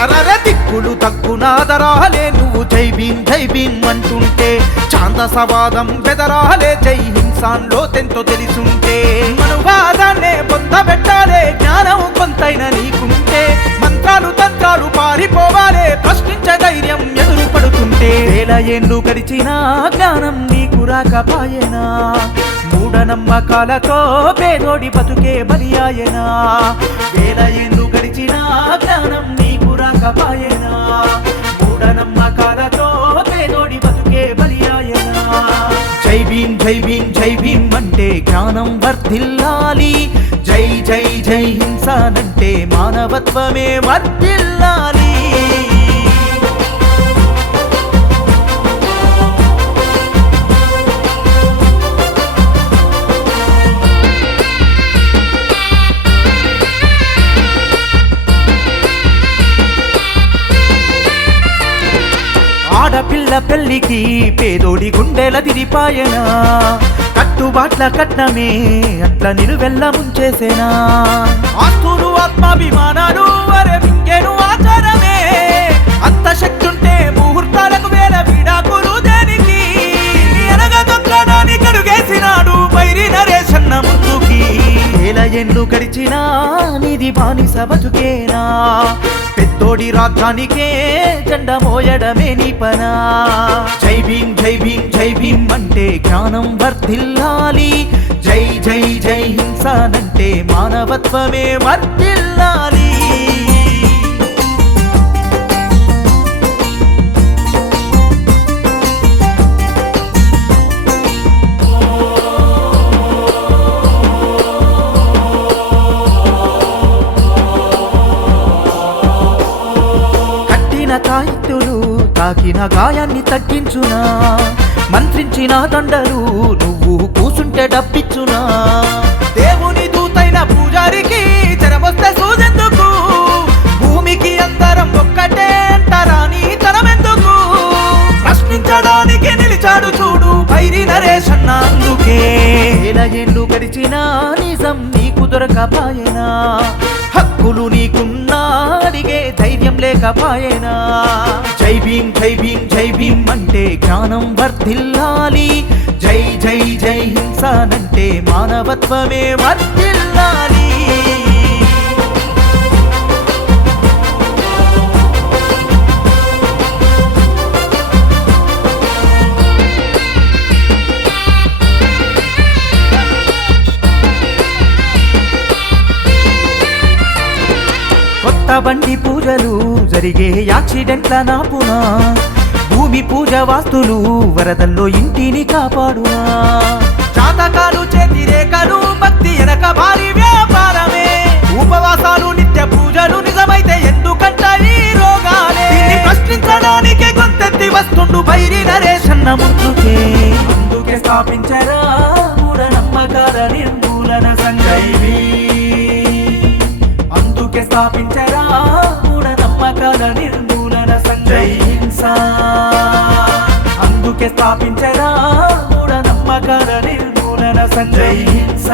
అరరర దిక్కులు తగ్గునాదరాలే నువ్వు జై భీం జై భీం అంటుంటే చాంద సవాదం బెదరాలే జై హింసాన్లో తెంతో తెలుసుంటే. మనువాదాన్నే పొందబెట్టాలే జ్ఞానం కొంతైన నీకుంటే మంత్రాలు తంత్రాలు పారిపోవాలే ప్రశ్నించే ధైర్యం ఎదురు పడుతుంటే. వేల ఏళ్ళు గడిచినా జ్ఞానం నీకు రాకపాయనా? మూఢనమ్మకాలతో పేదోడి బతుకే బలియాయనా వేల ఏళ్ళు గడిచినా జై భీం జై భీం అంటే జ్ఞానం వర్ధిల్లాలి. జై జై జై హింసానంటే మానవత్వమే వర్ధిల్లాలి. ఆడపిల్ల పెళ్ళికి పేదోడి గుండెల తిరిపాయనా? కట్టుబాట్ల కట్నమే అట్ల నిలువెల్ల ముంచేసేనా? ఆస్తులు ఆత్మాభిమానాలు వరే మింగేను ఆచారమే. అంత శక్తుంటే ముహూర్తాలకు వేల విడాకులు దేనికి? ఎనగా కడుగేసినాడు అడుగేసినాడు పైరి నరేశన్న ముందుకి. వేల ఎన్ను గడిచినా నిధి బానిస బతుకేనా? పెద్దోడి రాజ్యానికే జెండ మోయడమే నీ పనా. జై భీం జై భీం జై భీం అంటే జ్ఞానం వర్ధిల్లాలి. జై జై జై హింసానంటే మానవత్వమే వర్ధిల్లాలి. తాకిన తాయిత్తులు తాకిన గాయాన్ని తగ్గించునా? మంత్రించిన దండలు నువ్వు కూసుంటే డప్పించునా దేవుని దూతైన పూజారికి జరమొస్తే సూజెందుకు? భూమికి అందరం ఒక్కటే అంటారా నీ తరమెందుకు ప్రశ్నించడానికి నిలిచాడు చూడు భైరి నరేషన్న అందుకే. ఏళ్ళు గడిచినా నిజం నీకు దొరకపాయనా? హక్కులు నీకున్నా అడిగే ధైర్యం లేకపాయనా జై భీం జై భీం జై భీం అంటే జ్ఞానం వర్ధిల్లాలి. జై జై జై హింసానంటే మానవత్వమే వర్ధిల్లాలి. బండి పూజలు జరిగే యాక్సిడెంట్ల నాపునా. భూమి పూజ వాస్తులు వరదల్లో ఇంటిని కాపాడునా. జాతకాలు చేతి రేఖలు భక్తి వెనక భారీ వ్యాపారమే. ఉపవాసాలు నిత్య పూజలు నిజమైతే ఎందుకంట ఈ రోగాలే. ప్రశ్నించడానికి ప్రశ్నించడానికే గొంతెత్తి వస్తుండు బైరి నరేషన్న ముందుకే. అందుకే స్థాపించరా మూఢ నమ్మకాల నిర్మూలన సంజైవి అందుకే స్థాపించరా? మూఢ నమ్మకాల నిర్మూలన సంజయ్ హింస అందుకే స్థాపించరా? మూఢ నమ్మకాల నిర్మూలన సంజయ్ హింస